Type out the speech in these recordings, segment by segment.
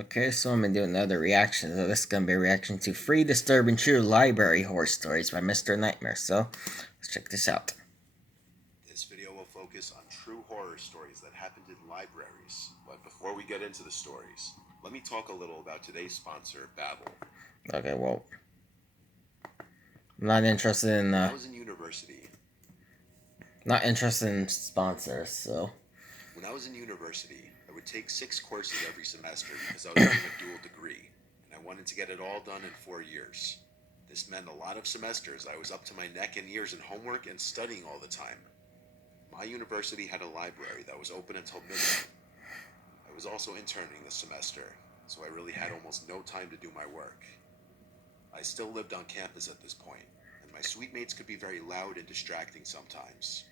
Okay, so I'm gonna do another reaction. So this is gonna be a reaction to Free, Disturbing True Library Horror Stories by Mr. Nightmare. So let's check this out. This video will focus on true horror stories that happened in libraries. But before we get into the stories, let me talk a little about today's sponsor, Babbel. Okay, well, I'm not interested in When I was in university, sponsors. So When I was in university, I would take 6 courses every semester because I was doing a dual degree, and I wanted to get it all done in 4 years. This meant a lot of semesters I was up to my neck and ears in homework and studying all the time. My university had a library that was open until midnight. I was also interning this semester, so I really had almost no time to do my work. I still lived on campus at this point, and my suite mates could be very loud and distracting sometimes.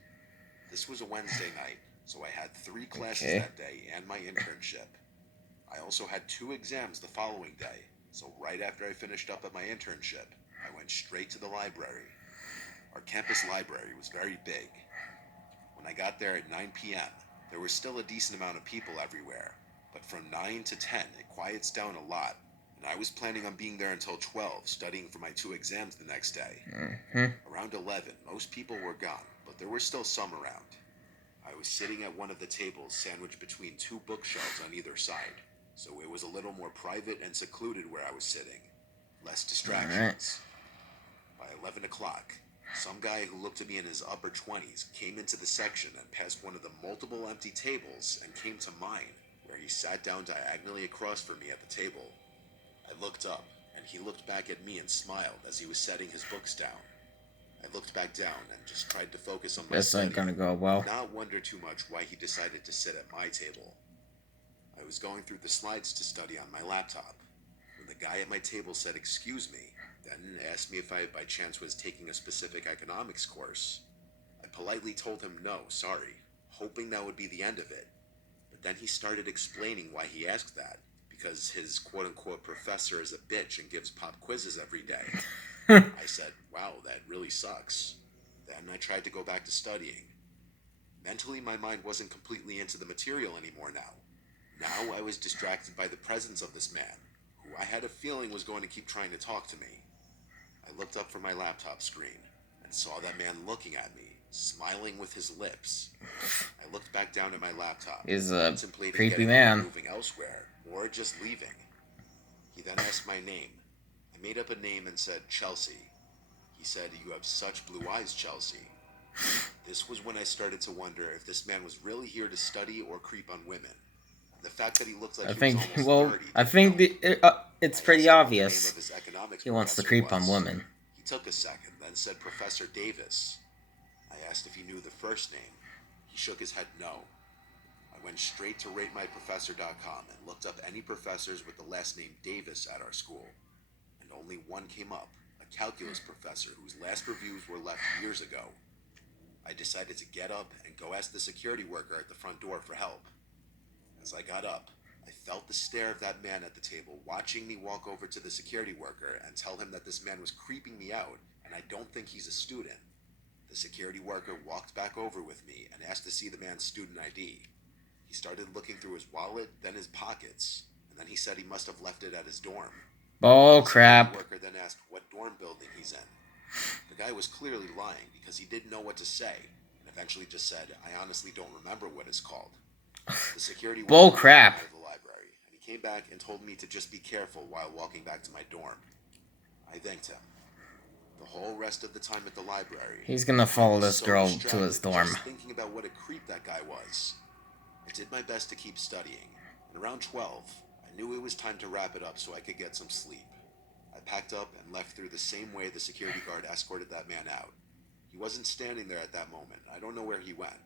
This was a Wednesday night, so I had 3 classes okay, that day and my internship. I also had 2 exams the following day, so right after I finished up at my internship, I went straight to the library. Our campus library was very big. When I got there at 9 p.m., there was still a decent amount of people everywhere, but from 9 to 10, it quiets down a lot, and I was planning on being there until 12, studying for my 2 exams the next day. Around 11, most people were gone, but there were still some around. I was sitting at one of the tables sandwiched between 2 bookshelves on either side, so it was a little more private and secluded where I was sitting. Less distractions. By 11 o'clock, some guy who looked to be in his upper 20s came into the section and passed one of the multiple empty tables and came to mine, where he sat down diagonally across from me at the table. I looked up, and he looked back at me and smiled as he was setting his books down. I looked back down and just tried to focus on my this ain't study gonna go well. and not wonder too much why he decided to sit at my table. I was going through the slides to study on my laptop when the guy at my table said, "Excuse me," then asked me if I by chance was taking a specific economics course. I politely told him no, sorry, hoping that would be the end of it. But then he started explaining why he asked that, because his quote unquote professor is a bitch and gives pop quizzes every day. I said, "Wow, that really sucks." Then I tried to go back to studying. Mentally, my mind wasn't completely into the material anymore now. Now I was distracted by the presence of this man, who I had a feeling was going to keep trying to talk to me. I looked up from my laptop screen and saw that man looking at me, smiling with his lips. I looked back down at my laptop, He's a contemplating creepy getting up and man. moving elsewhere, or just leaving. He then asked my name. I made up a name and said, "Chelsea." He said, "You have such blue eyes, Chelsea." This was when I started to wonder if this man was really here to study or creep on women. The fact that he looked like I he was think. almost Well, 30 I didn't think help. it's I pretty asked him what the name of obvious. his economics He wants to professor creep on was. women. He took a second, then said Professor Davis. I asked if he knew the first name. He shook his head no. I went straight to ratemyprofessor.com and looked up any professors with the last name Davis at our school. And only one came up, a calculus professor whose last reviews were left years ago. I decided to get up and go ask the security worker at the front door for help. As I got up, I felt the stare of that man at the table watching me walk over to the security worker and tell him that this man was creeping me out and I don't think he's a student. The security worker walked back over with me and asked to see the man's student ID. He started looking through his wallet, then his pockets, and then he said he must have left it at his dorm. Bull The security crap. worker then asked what dorm building he's in. The guy was clearly lying because he didn't know what to say, and eventually just said, "I honestly don't remember what it's called." The security Bull worker walked me crap. out of the library, and he came back and told me to just be careful while walking back to my dorm. I thanked him. The whole rest of the time at the library, He's gonna I follow was this so girl to his distracted dorm. just thinking about what a creep that guy was. I did my best to keep studying, and around 12, I knew it was time to wrap it up so I could get some sleep. I packed up and left through the same way the security guard escorted that man out. He wasn't standing there at that moment. I don't know where he went.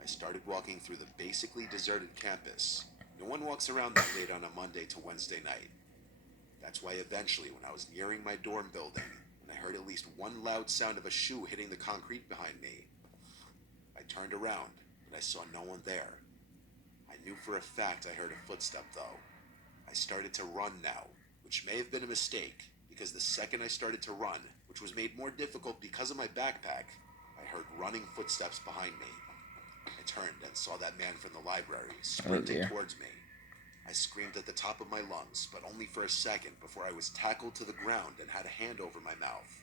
I started walking through the basically deserted campus. No one walks around that late on a Monday to Wednesday night. That's why eventually, when I was nearing my dorm building, and I heard at least one loud sound of a shoe hitting the concrete behind me, I turned around, but I saw no one there. I knew for a fact I heard a footstep though. I started to run now, which may have been a mistake, because the second I started to run, which was made more difficult because of my backpack, I heard running footsteps behind me. I turned and saw that man from the library Oh sprinting dear. towards me. I screamed at the top of my lungs, but only for a second before I was tackled to the ground and had a hand over my mouth.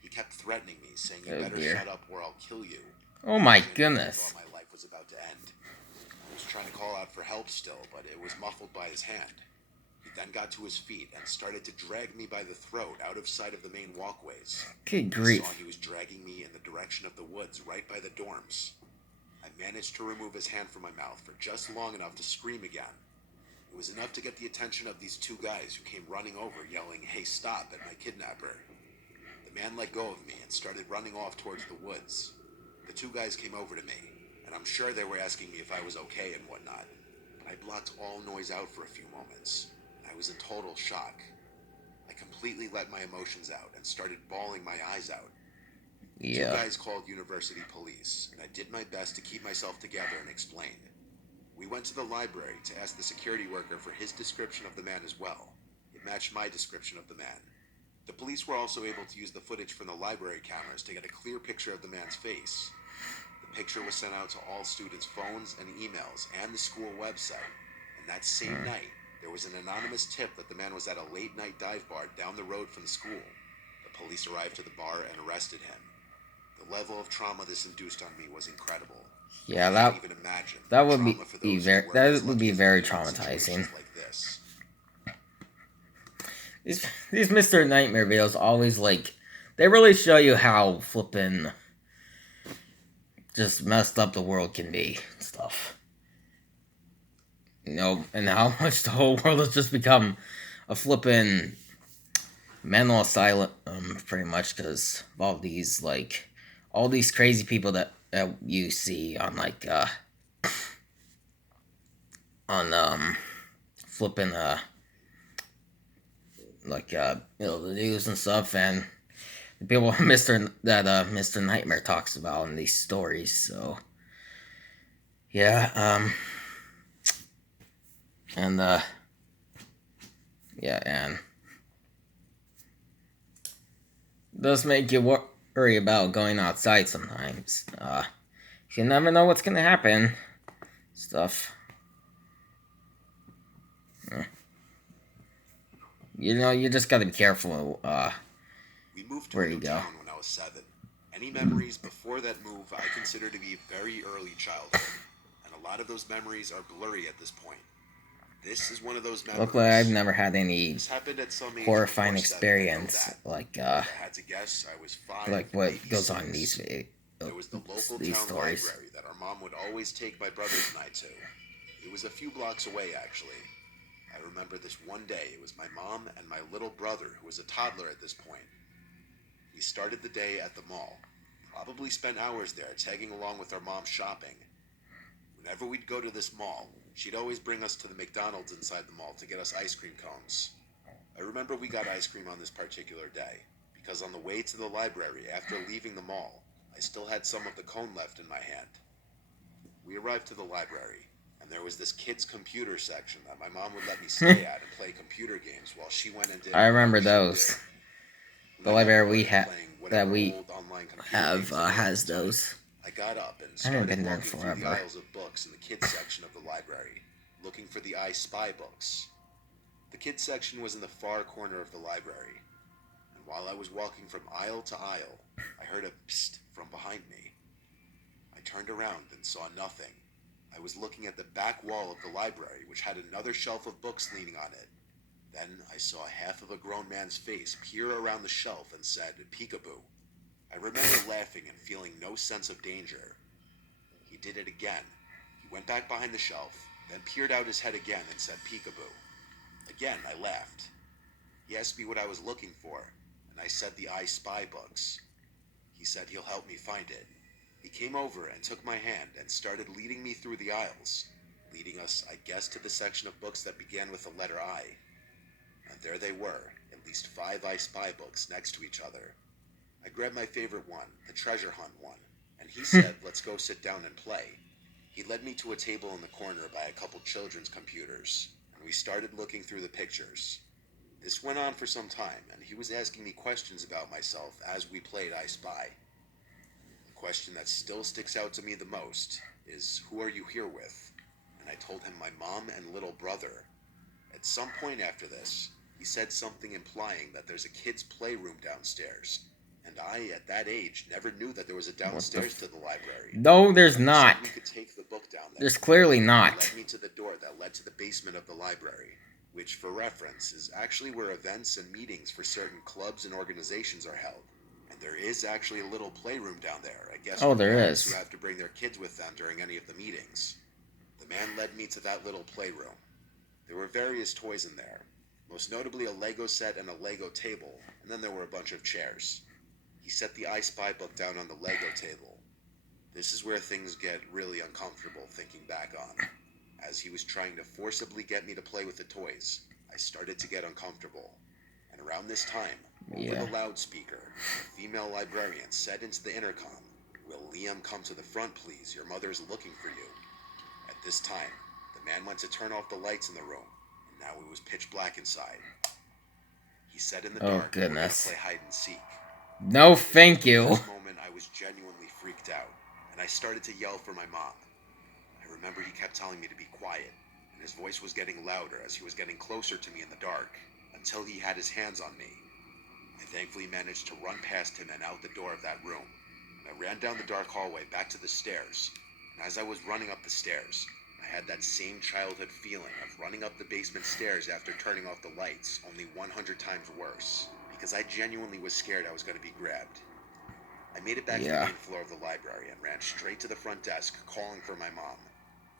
He kept threatening me, saying, "You Oh better dear. shut up or I'll kill you." Oh my I genuinely goodness. thought my life was about to end. I was trying to call out for help still, but it was muffled by his hand. He then got to his feet and started to drag me by the throat out of sight of the main walkways. Good I grief. saw he was dragging me in the direction of the woods right by the dorms. I managed to remove his hand from my mouth for just long enough to scream again. It was enough to get the attention of these two guys who came running over, yelling, "Hey, stop," at my kidnapper. The man let go of me and started running off towards the woods. The two guys came over to me, and I'm sure they were asking me if I was okay and whatnot, but I blocked all noise out for a few moments. I was in total shock. I completely let my emotions out and started bawling my eyes out. Two Yeah. guys called university police, and I did my best to keep myself together and explain. We went to the library to ask the security worker for his description of the man as well. It matched my description of the man. The police were also able to use the footage from the library cameras to get a clear picture of the man's face. The picture was sent out to all students' phones and emails and the school website. And that same night, there was an anonymous tip that the man was at a late-night dive bar down the road from the school. The police arrived to the bar and arrested him. The level of trauma this induced on me was incredible. Yeah, I that can't even imagine that the would trauma for be those very who weren't as lucky as me very in situations traumatizing. like this. These Mr. Nightmare videos always they really show you how flippin' just messed up the world can be and stuff. You know, and how much the whole world has just become a flippin' mental asylum, pretty much, because of all these crazy people that you see on flipping the news and stuff, and the people Mr. Nightmare talks about in these stories. So yeah, and yeah, and it does make you worry about going outside sometimes. You never know what's gonna happen. Stuff. You know, you just gotta be careful. We moved to Where a you new go? town when I was 7. Any memories before that move I consider to be very early childhood, and a lot of those memories are blurry at this point. This is one of those memories. Luckily, I've never had any This happened at some age horrifying before 7, I know experience that. like If I had to guess, I was 5, what maybe goes on 6. in these There was the local these town stories. library that our mom would always take my brothers and I to. It was a few blocks away, actually. I remember this one day. It was my mom and my little brother, who was a toddler at this point. We started the day at the mall. Probably spent hours there tagging along with our mom shopping. Whenever we'd go to this mall, she'd always bring us to the McDonald's inside the mall to get us ice cream cones. I remember we got ice cream on this particular day, because on the way to the library after leaving the mall, I still had some of the cone left in my hand. We arrived to the library, and there was this kids' computer section that my mom would let me stay at and play computer games while she went and did I remember whatever she those. did. The We got library bored we of have playing that whatever we old online computer have games that we had has at the time. those. I got up and I haven't started been there in walking through the forever. aisles of books in the kids section of the library, looking for the I Spy books. The kids section was in the far corner of the library, and while I was walking from aisle to aisle, I heard a psst from behind me. I turned around and saw nothing. I was looking at the back wall of the library, which had another shelf of books leaning on it. Then I saw half of a grown man's face peer around the shelf and said, "Peekaboo." I remember laughing and feeling no sense of danger. He did it again. He went back behind the shelf, then peered out his head again and said, "Peekaboo." Again, I laughed. He asked me what I was looking for, and I said the I Spy books. He said he'll help me find it. He came over and took my hand and started leading me through the aisles, leading us, I guess, to the section of books that began with the letter I. And there they were, at least 5 I Spy books next to each other. I grabbed my favorite one, the treasure hunt one, and he said, "Let's go sit down and play." He led me to a table in the corner by a couple children's computers, and we started looking through the pictures. This went on for some time, and he was asking me questions about myself as we played I Spy. The question that still sticks out to me the most is, "Who are you here with?" and I told him my mom and little brother. At some point after this, he said something implying that there's a kid's playroom downstairs, and I, at that age, never knew that there was a downstairs to the library. No, there's He not. said we could take the book down there. There's clearly He not. led me to the door that led to the basement of the library, which, for reference, is actually where events and meetings for certain clubs and organizations are held. And there is actually a little playroom down there, I guess, Oh, for there parents is. who have to bring their kids with them during any of the meetings. The man led me to that little playroom. There were various toys in there, most notably a Lego set and a Lego table, and then there were a bunch of chairs. He set the I Spy book down on the Lego table. This is where things get really uncomfortable thinking back on. As he was trying to forcibly get me to play with the toys, I started to get uncomfortable. And around this time, over the loudspeaker, a female librarian said into the intercom, "Will Liam come to the front, please? Your mother is looking for you." At this time, the man went to turn off the lights in the room, and now it was pitch black inside. He said in the dark, goodness. "We're gonna play hide and seek." No, thank you. At this moment, I was genuinely freaked out, and I started to yell for my mom. I remember he kept telling me to be quiet, and his voice was getting louder as he was getting closer to me in the dark, until he had his hands on me. I thankfully managed to run past him and out the door of that room, and I ran down the dark hallway back to the stairs, and as I was running up the stairs, I had that same childhood feeling of running up the basement stairs after turning off the lights, only 100 times worse, because I genuinely was scared I was going to be grabbed. I made it back to the main floor of the library and ran straight to the front desk, calling for my mom.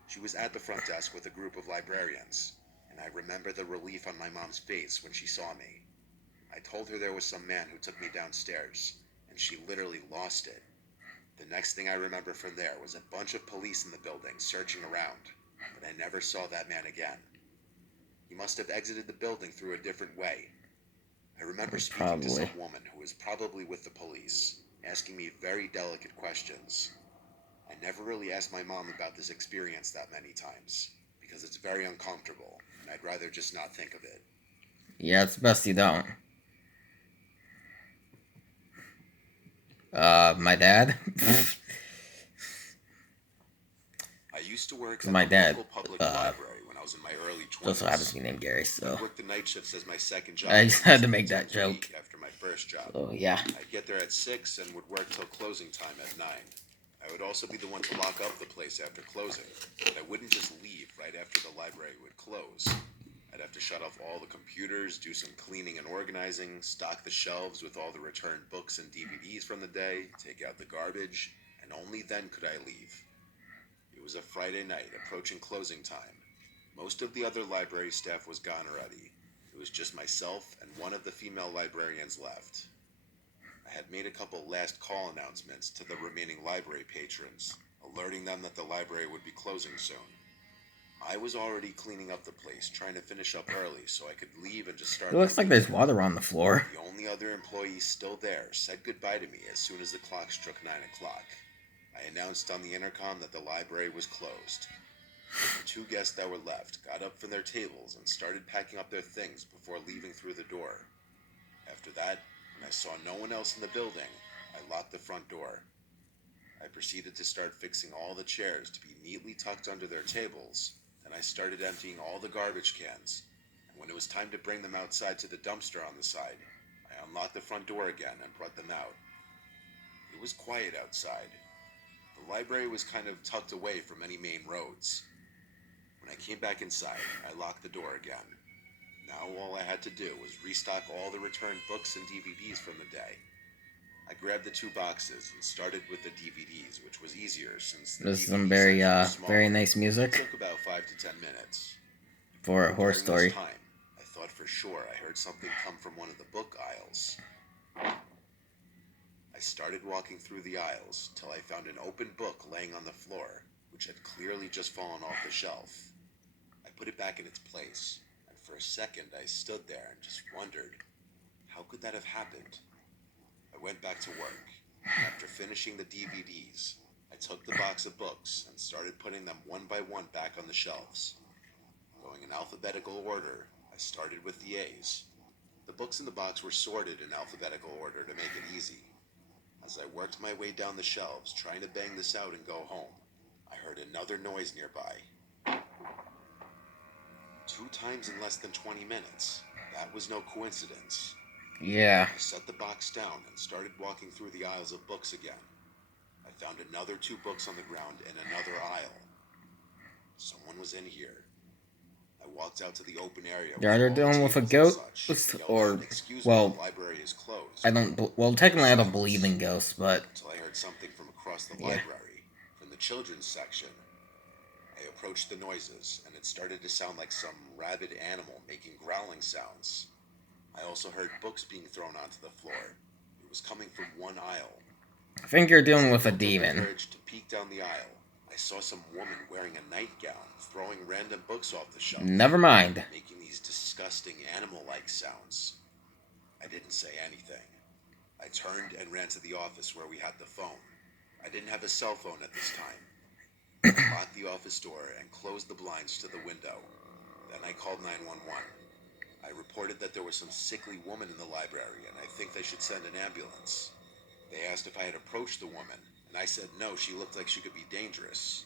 She was at the front desk with a group of librarians, and I remember the relief on my mom's face when she saw me. I told her there was some man who took me downstairs, and she literally lost it. The next thing I remember from there was a bunch of police in the building searching around, but I never saw that man again. He must have exited the building through a different way. I remember speaking to some woman who was probably with the police, asking me very delicate questions. I never really asked my mom about this experience that many times, because it's very uncomfortable, and I'd rather just not think of it. Yeah, it's best you don't. My dad? I used to work at the local public library when I was in my early 20s. Also happens to be named Gary, so I worked the night shifts as my second job. I just had to make that joke. After my first job. Oh, yeah. I'd get there at 6 and would work till closing time at 9. I would also be the one to lock up the place after closing, but I wouldn't just leave right after the library would close. I'd have to shut off all the computers, do some cleaning and organizing, stock the shelves with all the returned books and DVDs from the day, take out the garbage, and only then could I leave. It was a Friday night, approaching closing time. Most of the other library staff was gone already. It was just myself and one of the female librarians left. I had made a couple last call announcements to the remaining library patrons, alerting them that the library would be closing soon. I was already cleaning up the place, trying to finish up early so I could leave and just start. It looks like there's water on the floor. The only other employee still there said goodbye to me as soon as the clock struck 9 o'clock. I announced on the intercom that the library was closed. The 2 guests that were left got up from their tables and started packing up their things before leaving through the door. After that, when I saw no one else in the building, I locked the front door. I proceeded to start fixing all the chairs to be neatly tucked under their tables. Then I started emptying all the garbage cans, and when it was time to bring them outside to the dumpster on the side, I unlocked the front door again and brought them out. It was quiet outside. The library was kind of tucked away from any main roads. When I came back inside, I locked the door again. Now all I had to do was restock all the returned books and DVDs from the day. I grabbed the 2 boxes and started with the DVDs, which was easier since the This is DVD some section was very smaller. nice It music took about 5 to 10 minutes. for a horror During story. this time, I thought for sure I heard something come from one of the book aisles. I started walking through the aisles till I found an open book laying on the floor, which had clearly just fallen off the shelf. I put it back in its place, and for a second I stood there and just wondered, how could that have happened? I went back to work. After finishing the DVDs, I took the box of books and started putting them one by one back on the shelves. Going in alphabetical order, I started with the A's. The books in the box were sorted in alphabetical order to make it easy. As I worked my way down the shelves, trying to bang this out and go home, I heard another noise nearby. 2 times in less than 20 minutes. That was no coincidence. Yeah. I set the box down and started walking through the aisles of books again. I found another 2 books on the ground in another aisle. Someone was in here. I walked out to the open area They're with either all the dealing with a tables and ghost, such, and yelled or, out, "Excuse me, well, the library is closed." I don't. Well, technically, I don't believe Silence. in ghosts, but Until I heard something from across the yeah. library, from the children's section. I approached the noises, and it started to sound like some rabid animal making growling sounds. I also heard books being thrown onto the floor. It was coming from one aisle. I think you're As dealing I with a built up the demon. courage to peek down the aisle, I saw some woman wearing a nightgown throwing random books off the shelf, Never mind. making these disgusting animal-like sounds. I didn't say anything. I turned and ran to the office where we had the phone. I didn't have a cell phone at this time. I locked the office door and closed the blinds to the window. Then I called 911. I reported that there was some sickly woman in the library and I think they should send an ambulance. They asked if I had approached the woman, and I said no, she looked like she could be dangerous.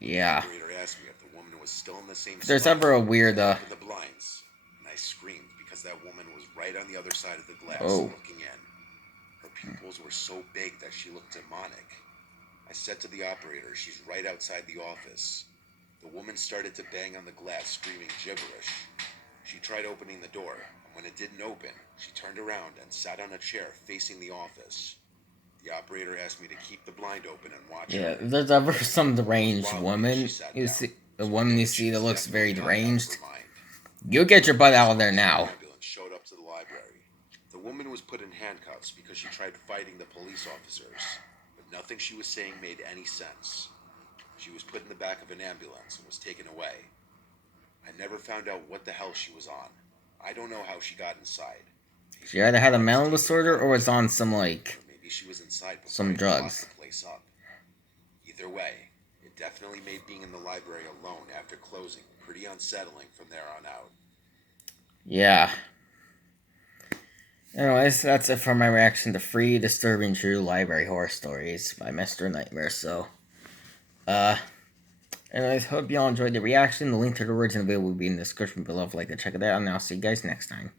Yeah. The operator asked me if the woman was still in the same If there's spot. ever a weird, I opened the blinds, and I screamed because that woman was right on the other side of the glass, Oh. looking in. Her pupils were so big that she looked demonic. I said to the operator, "She's right outside the office." The woman started to bang on the glass, screaming gibberish. She tried opening the door, and when it didn't open, she turned around and sat on a chair facing the office. The operator asked me to keep the blind open and watch Yeah, her. if there's ever some deranged Swallowing, she woman sat you down, see, a so I woman knew you that she see that was looks very definitely high out of deranged, her mind. you get your butt out of An there now. ambulance showed up to the library. The woman was put in handcuffs because she tried fighting the police officers, but nothing she was saying made any sense. She was put in the back of an ambulance and was taken away. I never found out what the hell she was on. I don't know how she got inside. She either had a I was mental taken disorder or was apart. on some, like, Or maybe she was inside before some I locked drugs. the place up. Either way, it definitely made being in the library alone after closing pretty unsettling from there on out. Yeah. Anyways, that's it for my reaction to Free Disturbing True Library Horror Stories by Mr. Nightmare. So, anyways, hope y'all enjoyed the reaction. The link to the original video will be in the description below if you'd like to check it out, and I'll see you guys next time.